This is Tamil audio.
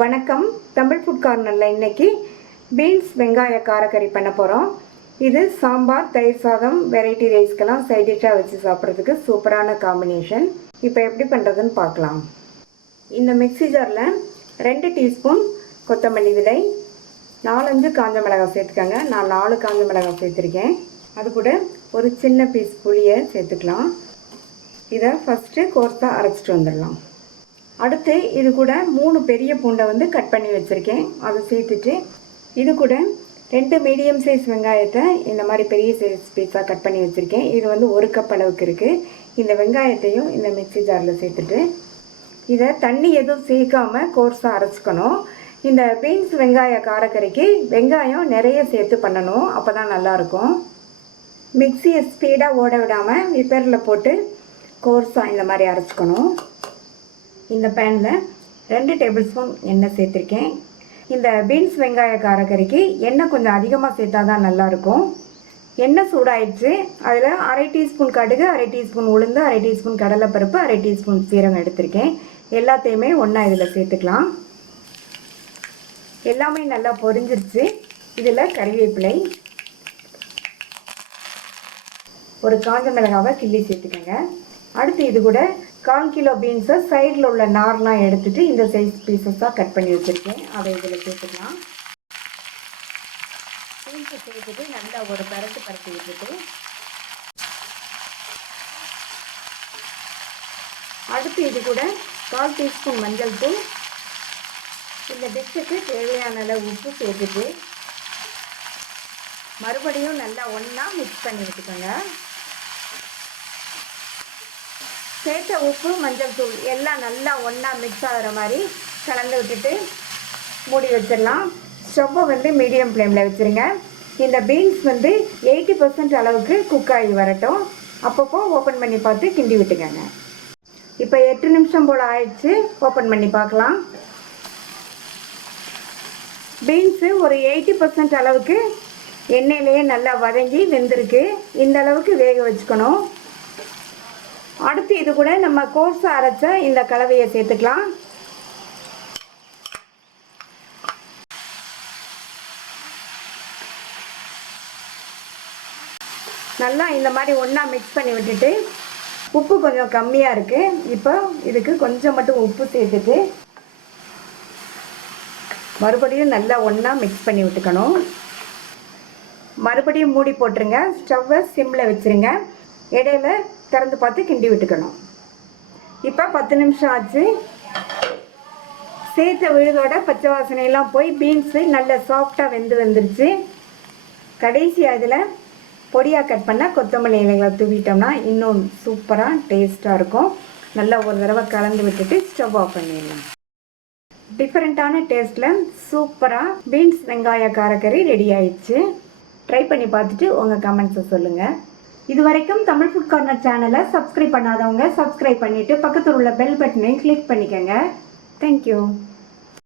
வணக்கம். தமிழ் ஃபுட் கார்னரில் இன்றைக்கி பீன்ஸ் வெங்காய காரக்கறி பண்ண போகிறோம். இது சாம்பார், தயிர் சாதம், வெரைட்டி ரைஸ்க்கெல்லாம் சைட் டிஷ்ஷாக வச்சு சாப்பிட்றதுக்கு சூப்பரான காம்பினேஷன். இப்போ எப்படி பண்ணுறதுன்னு பார்க்கலாம். இந்த மிக்ஸி ஜாரில் 2 டீஸ்பூன் கொத்தமல்லி விதை, 4-5 காஞ்ச மிளகாய் சேர்த்துக்கோங்க. நான் 4 காஞ்ச மிளகாய் சேர்த்துருக்கேன். அது கூட ஒரு சின்ன பீஸ் புளியை சேர்த்துக்கலாம். இதை ஃபஸ்ட்டு கோர்ஸாக அரைச்சிட்டு வந்துடலாம். அடுத்து இது கூட 3 பெரிய பூண்டை கட் பண்ணி வச்சுருக்கேன். அதை சேர்த்துட்டு இது கூட 2 மீடியம் சைஸ் வெங்காயத்தை இந்த மாதிரி பெரிய சைஸ் பீஸாக கட் பண்ணி வச்சுருக்கேன். இது 1 கப் அளவுக்கு இருக்குது. இந்த வெங்காயத்தையும் இந்த மிக்ஸி ஜாரில் சேர்த்துட்டு இதை தண்ணி எதுவும் சேர்க்காமல் கோர்ஸாக அரைச்சிக்கணும். இந்த பீன்ஸ் வெங்காய காரக்கறிக்கு வெங்காயம் நிறைய சேர்த்து பண்ணணும், அப்போ தான் நல்லாயிருக்கும். மிக்ஸியை ஸ்பீடாக ஓட விடாமல் விப்பரில் போட்டு கோர்ஸாக இந்த மாதிரி அரைச்சிக்கணும். இந்த பேனில் 2 டேபிள் ஸ்பூன் எண்ணெய் சேர்த்துருக்கேன். இந்த பீன்ஸ் வெங்காய காரக்கறிக்கு எண்ணெய் கொஞ்சம் அதிகமாக சேர்த்தா தான் நல்லாயிருக்கும். எண்ணெய் சூடாயிடுச்சு. அதில் 1/2 டீஸ்பூன் கடுகு, 1/2 டீஸ்பூன் உளுந்து, 1/2 டீஸ்பூன் கடலைப்பருப்பு, 1/2 டீஸ்பூன் சீரகம் எடுத்திருக்கேன். எல்லாத்தையுமே ஒன்றா இதில் சேர்த்துக்கலாம். எல்லாமே நல்லா பொரிஞ்சிருச்சு. இதில் கறிவேப்பிலை, ஒரு காஞ்ச மிளகாவை கிள்ளி சேர்த்துக்கோங்க. அடுத்து இது கூட 1/4 கிலோ பீன்ஸை சைடில் உள்ள நார்லாம் எடுத்துகிட்டு இந்த சைஸ் பீசஸாக கட் பண்ணி வச்சுருக்கேன். அதை இதில் சேர்த்துக்கலாம். பீன்ஸை சேர்த்துட்டு நல்லா ஒரு பரட்டி விட்டுட்டு அடுத்து இது கூட 1/4 டீஸ்பூன் மஞ்சள் தூள், இந்த டிஷ்ஷுக்கு தேவையான அளவு உப்பு சேர்த்துட்டு மறுபடியும் நல்லா ஒன்றா மிக்ஸ் பண்ணி விட்டுக்கோங்க. சேர்த்த உப்பு, மஞ்சள் தூள் எல்லாம் நல்லா ஒன்றா மிக்ஸ் ஆகிற மாதிரி கலந்து விட்டுட்டு மூடி வச்சிடலாம். ஸ்டவ்வை மீடியம் ஃப்ளேமில் வச்சுருங்க. இந்த பீன்ஸ் 80% அளவுக்கு குக் ஆகி வரட்டும். அப்பப்போ ஓப்பன் பண்ணி பார்த்து கிண்டி விட்டுக்கோங்க. இப்போ 8 நிமிஷம் போல் ஆயிடுச்சு. ஓப்பன் பண்ணி பார்க்கலாம். பீன்ஸு ஒரு 80% அளவுக்கு எண்ணெயிலேயே நல்லா வதங்கி வெந்திருக்கு. இந்த அளவுக்கு வேக வச்சுக்கணும். அடுத்து இது கூட நம்ம கோர்ஸாக அரைச்ச இந்த கலவையை சேர்த்துக்கலாம். நல்லா இந்த மாதிரி ஒன்றா மிக்ஸ் பண்ணி விட்டுட்டு உப்பு கொஞ்சம் கம்மியாக இருக்குது. இப்போ இதுக்கு கொஞ்சம் மட்டும் உப்பு சேர்த்துட்டு மறுபடியும் நல்லா ஒன்றா மிக்ஸ் பண்ணி விட்டுக்கணும். மறுபடியும் மூடி போட்டுருங்க. ஸ்டவ்வை சிம்மில் வச்சுருங்க. இடையில திறந்து பார்த்து கிண்டி விட்டுக்கணும். இப்போ 10 நிமிஷம் ஆச்சு. சேர்த்த விழுதோட பச்சை வாசனையெல்லாம் போய் பீன்ஸு நல்ல சாஃப்டாக வந்துருச்சு. கடைசியாக இதில் பொடியாக கட் பண்ண கொத்தமல்லி இலைகளை தூவிட்டோம்னா இன்னும் சூப்பராக டேஸ்ட்டாக இருக்கும். நல்லா ஒரு தடவை கலந்து விட்டுட்டு ஸ்டவ் ஆஃப் பண்ணிடலாம். டிஃப்ரெண்ட்டான டேஸ்ட்டில் சூப்பராக பீன்ஸ் வெங்காய காரக்கறி ரெடி ஆயிடுச்சு. ட்ரை பண்ணி பார்த்துட்டு உங்கள் கமெண்ட்ஸை சொல்லுங்கள். இது வரைக்கும் தமிழ் ஃபுட் கார்னர் சேனலை சப்ஸ்கிரைப் பண்ணாதவங்க சப்ஸ்கிரைப் பண்ணிவிட்டு பக்கத்தில் உள்ள பெல் பட்டனை கிளிக் பண்ணிக்கோங்க. தேங்க்யூ.